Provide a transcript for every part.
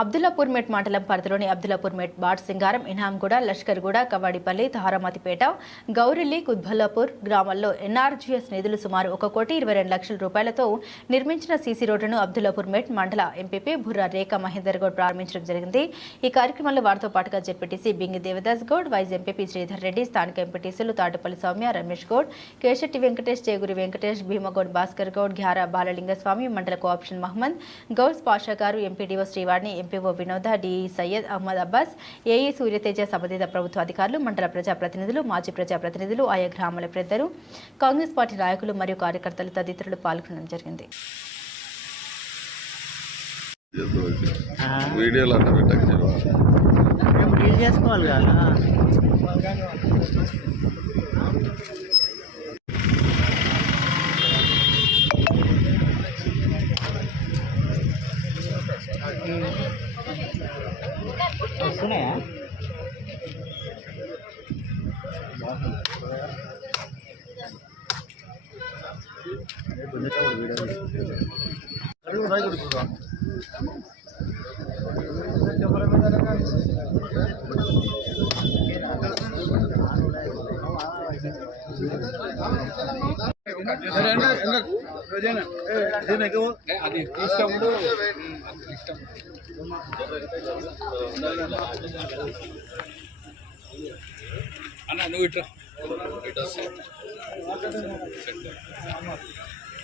అబ్దుల్లాపూర్ మెట్ మండలం పరిధిలోని అబ్దుల్లాపూర్ మెట్ బాట్ సింగారం ఇనాంగూడ లష్కర్గూడ కవాడిపల్లి తారామతిపేట గౌరిల్లి కుద్బల్లాపూర్ గ్రామాల్లో ఎన్ఆర్జీఎస్ నిధులు సుమారు ఒక కోటి ఇరవై రెండు లక్షల రూపాయలతో నిర్మించిన సీసీ రోడ్డును అబ్దుల్లాపూర్ మెట్ మండల ఎంపీపీ బుర్రా రేఖ మహేందర్ గౌడ్ ప్రారంభించడం జరిగింది. ఈ కార్యక్రమంలో వారితో పాటుగా ZPTC Bingi Devadas Goud vice MPP Sridhar Reddy స్థానిక ఎంపీటీసీలు తాటిపల్లి సౌమ్య రమేష్ గౌడ్ కేశెట్టి వెంకటేష్ చేగురి వెంకటేష్ భీమగౌడ్ భాస్కర్ గౌడ్ గ్యారా బాలలింగస్వామి మండల కోఆప్షన్ మహమ్మద్ గౌస్ పాషా గారు MPDO Srivani MPO Vinoda DE Syed Ahmed Abbas AE Suryateja సంబంధిత ప్రభుత్వ అధికారులు మండల ప్రజాప్రతినిధులు మాజీ ప్రజాప్రతినిధులు ఆయా గ్రామాల పెద్దలు కాంగ్రెస్ పార్టీ నాయకులు మరియు కార్యకర్తలు తదితరులు పాల్గొనడం జరిగింది. వీడియోలు అది తీసినప్పుడు అన్న నువ్వు ఇట్రా ఇటు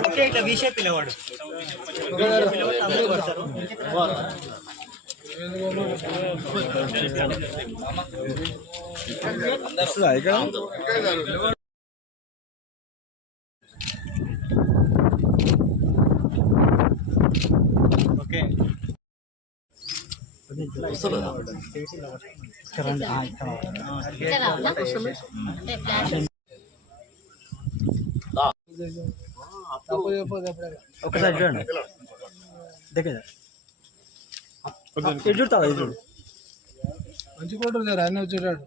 అంటే ఇట్లా వీసే పిల్లవాడు అందరూ కొడతారు ఓకే ఇక్కడ రండి. ఆ, ఇక్కడ. ఒకసారి చూడండి. దగ్గర. ఇది చూడు. మంచి వచ్చేటాడు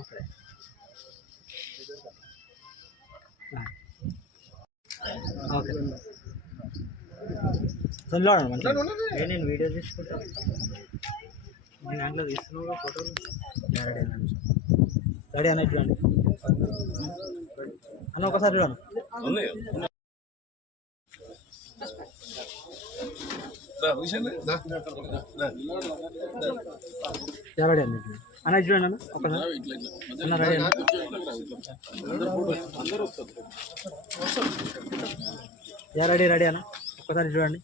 ఓకే నేను వీడియో తీసుకుంటా. నేను దాంట్లో తీస్తున్నావు ఫోటోలు రెడీ రెడీ అన్నట్టు చూడండి అన్న ఒకసారి చూడండి రెడీ అన్నట్టు అన్న చూడండి అన్న ఒకసారి అన్న రెడీ అన్న. యా రెడీ రెడీ అన్న. ఒక్కసారి చూడండి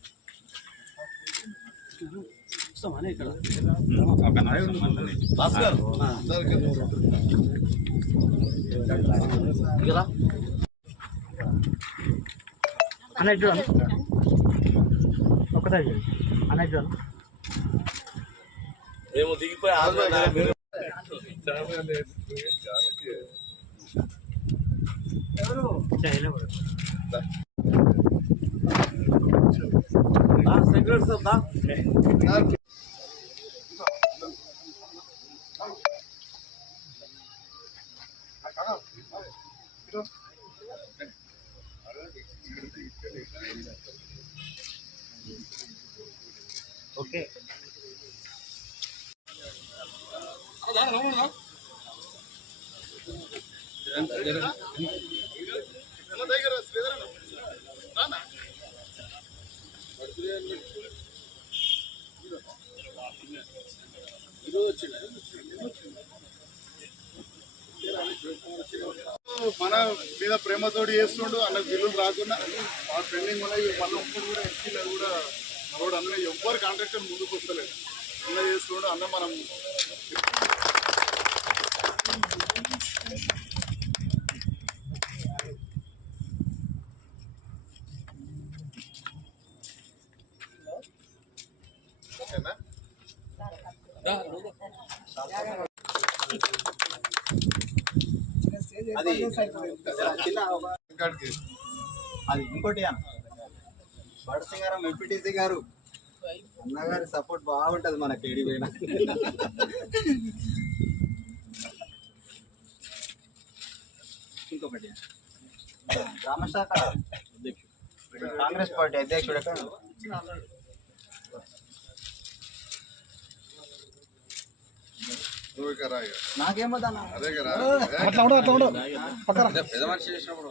అన్న చూడండి ఒక్కసారి చూడండి అన్న చూడండి మేము దిగిపోయి ఆల్రెడీ Okay. మన మీద ప్రేమతోటి చేస్తుండు అన్న బిల్లులు రాకుండా ఆ పెండింగ్ ఉన్నాయి మళ్ళీ ఒక్కడు కూడా ఎస్సీలో కూడా రోడ్ అన్న ఎవ్వరు కాంట్రాక్టర్ ముందుకు వస్తలేదు. అన్న చేస్తుండు అన్న మనం అది చిన్న అది ఇంకోటి బడసింగారం ఎంపీటీసీ గారు. అన్నగారి సపోర్ట్ బాగుంటది మన కేడి ఇంకొకటి. రామశాఖ కాంగ్రెస్ పార్టీ అధ్యక్షుడు. నాకేమో దాన్ని అదే కదా. అట్లా ఉండవు అట్లా ఉండవు పెద్ద మనిషి చేసినప్పుడు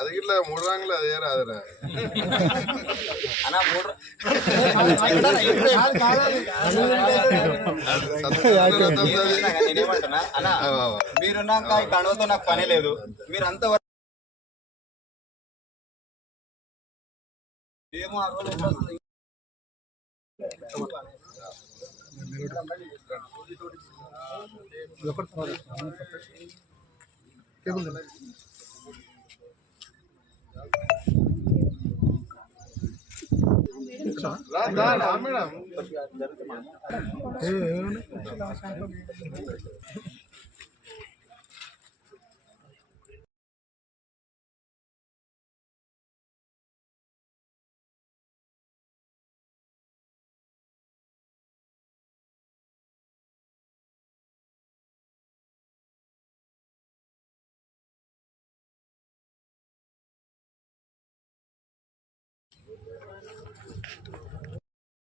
అక్కడ వద్దాం వద్దాం. అది ఇట్లా మూడు రంగులు అదే రా అదేరా అన్న మూడు నేనేమంటున్నా అన్న మీరున్నాక ఈ కణవతో నాకు పని లేదు మీరు అంత ఏమో ఆ రోజు ఎట్లా వస్తుంది? ఇది ఒకటి మేడం.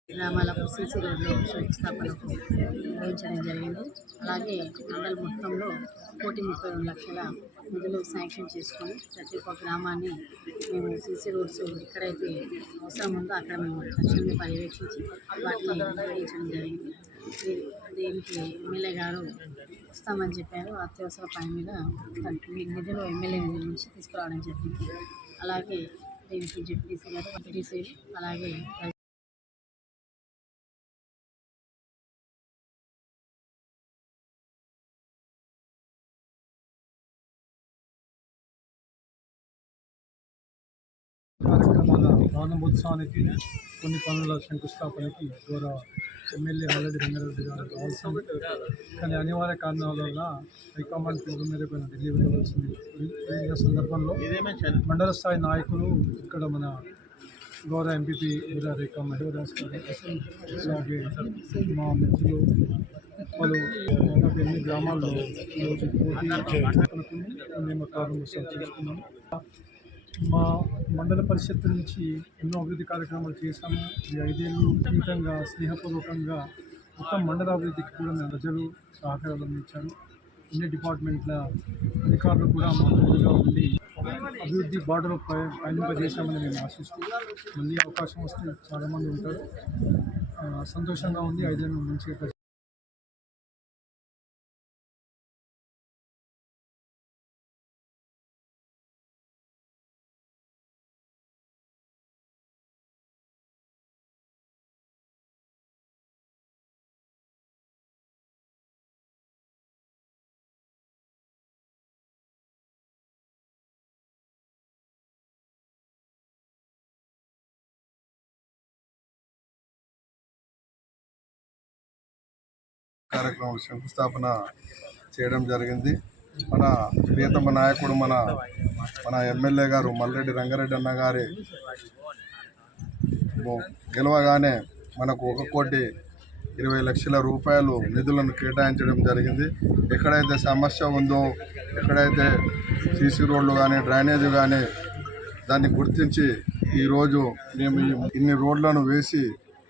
గ్రామాలకు సీసీ రోడ్లు శంకుస్థాపనకు నిర్వహించడం జరిగింది. అలాగే మండల మొత్తంలో కోటి ముప్పై రెండు లక్షల నిధులు శాంక్షన్ చేసుకొని ప్రతి ఒక్క గ్రామాన్ని మేము సీసీ రోడ్స్ ఎక్కడైతే అవసరం ఉందో అక్కడ మేము తక్షణమే పర్యవేక్షించి వాటిని నిర్వహించడం జరిగింది. దీనికి ఎమ్మెల్యే గారు వస్తామని చెప్పారు. అత్యవసర పని మీద నిధులు ఎమ్మెల్యే నుంచి తీసుకురావడం జరిగింది. అలాగే దీనికి జెడ్పీసీ గారు ఎంపీటీసీలు అలాగే కార్యక్రమాల ప్రారంభోత్సవానికి కొన్ని పనుల శంకుస్థాపనకి గౌరవ ఎమ్మెల్యే మల్లెడ్డి రంగారెడ్డి గారు రావాల్సింది కానీ అనివార్య కారణాల వల్ల హైకమాండ్ పిలుపు మేరకు ఆయన ఢిల్లీ వెళ్ళవలసింది. వెళ్ళిన సందర్భంలో మండల స్థాయి నాయకులు ఇక్కడ మన గౌరవ ఎంపీపీ వీరా రేఖా మహేవదాస్ గారు అలాగే మా మిత్రులు పలు దాదాపు ఎనిమిది గ్రామాల్లో ఈరోజు పోటీ అనుకుని చేసుకున్నాము మా మండల పరిషత్ నుంచి ఎన్నో అభివృద్ధి కార్యక్రమాలు చేశాము. ఈ ఐదేళ్ళు అతీతంగా స్నేహపూర్వకంగా మొత్తం మండల అభివృద్ధికి కూడా మేము ప్రజలు సహకారం అందించారు. అన్ని డిపార్ట్మెంట్ల అధికారులు కూడా మా తోడుగా ఉండి అభివృద్ధి బాటలో పయనింపజేశామని మేము ఆశిస్తూ మళ్ళీ అవకాశం వస్తే చాలామంది ఉంటారు. సంతోషంగా ఉంది. ఐదేళ్ళు మంచిగా కార్యక్రమం శంకుస్థాపన చేయడం జరిగింది. మన ప్రియతమ నాయకుడు మన మన ఎమ్మెల్యే గారు మల్లెడ్డి రంగారెడ్డి అన్న గారి గెలవగానే మనకు ఒక కోటి ఇరవై లక్షల రూపాయలు నిధులను కేటాయించడం జరిగింది. ఎక్కడైతే సమస్య ఉందో ఎక్కడైతే సీసీ రోడ్లు కానీ డ్రైనేజ్ కానీ దాన్ని గుర్తించి ఈరోజు మేము ఇన్ని రోడ్లను వేసి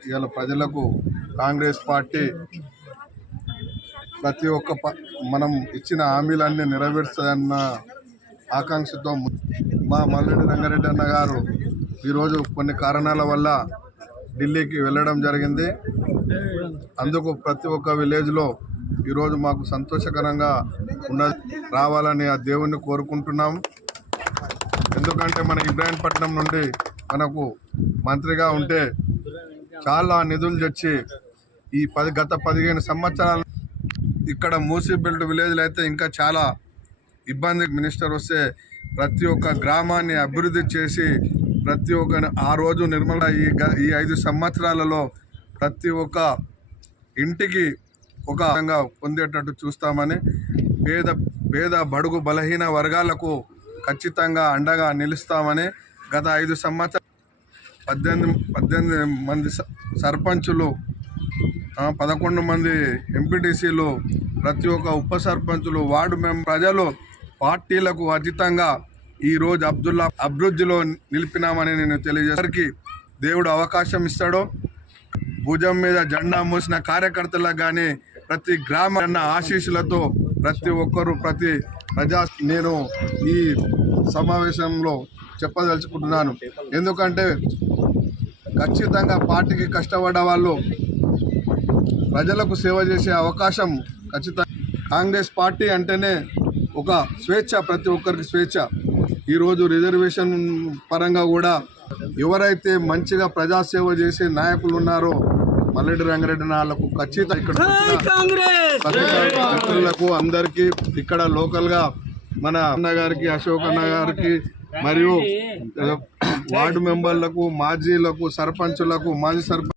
ఇవాళ ప్రజలకు కాంగ్రెస్ పార్టీ ప్రతి ఒక్క ప- మనం ఇచ్చిన హామీలన్నీ నెరవేర్చాలన్న ఆకాంక్షతో మా మల్లెడ్డి రంగారెడ్డి అన్న గారు ఈరోజు కొన్ని కారణాల వల్ల ఢిల్లీకి వెళ్ళడం జరిగింది. అందుకు ప్రతి ఒక్క విలేజ్లో ఈరోజు మాకు సంతోషకరంగా ఉన్న రావాలని ఆ దేవుణ్ణి కోరుకుంటున్నాం. ఎందుకంటే మన ఇబ్రాహీంపట్నం నుండి మనకు మంత్రిగా ఉంటే చాలా నిధులు తెచ్చి ఈ పది గత పదిహేను సంవత్సరాలు ఇక్కడ మూసీ బెల్ట్ విలేజ్లో అయితే ఇంకా చాలా ఇబ్బంది మినిస్టర్ వస్తే ప్రతి ఒక్క గ్రామాన్ని అభివృద్ధి చేసి ప్రతి ఒక్క ఆ రోజు నిర్మల ఈ గ- ఈ ఐదు సంవత్సరాలలో ప్రతి ఒక్క ఇంటికి ఒక విధంగా పొందేటట్టు చూస్తామని పేద పేద బడుగు బలహీన వర్గాలకు ఖచ్చితంగా అండగా నిలుస్తామని గత ఐదు సంవత్సరాలు పద్దెనిమిది పద్దెనిమిది మంది స- సర్పంచులు పదకొండు మంది ఎంపీటీసీలు ప్రతి ఒక్క ఉప సర్పంచులు వార్డు మెంబర్ ప్రజలు పార్టీలకు అతీతంగా ఈరోజు అబ్దుల్లా అభివృద్ధిలో నిలిపినామని నేను తెలియజేసరికి దేవుడు అవకాశం ఇస్తాడో. భుజం మీద జెండా మోసిన కార్యకర్తలకు కానీ ప్రతి గ్రామన్న ఆశీస్సులతో ప్రతి ఒక్కరు ప్రతి ప్రజా నేను ఈ సమావేశంలో చెప్పదలుచుకుంటున్నాను. ఎందుకంటే ఖచ్చితంగా పార్టీకి కష్టపడ్డ వాళ్ళు ప్రజలకు సేవ చేసే అవకాశం ఖచ్చితంగా కాంగ్రెస్ పార్టీ అంటేనే ఒక స్వేచ్ఛ ప్రతి ఒక్కరికి స్వేచ్ఛ. ఈరోజు రిజర్వేషన్ పరంగా కూడా ఎవరైతే మంచిగా ప్రజాసేవ చేసే నాయకులు ఉన్నారో మల్లెడ్డి రంగారెడ్డి నాళ్ళకు ఖచ్చితంగా ఇక్కడ మిత్రులకు అందరికీ ఇక్కడ లోకల్గా మన అన్న గారికి అశోక్ అన్న గారికి మరియు వార్డు మెంబర్లకు మాజీలకు సర్పంచులకు మాజీ సర్పంచ్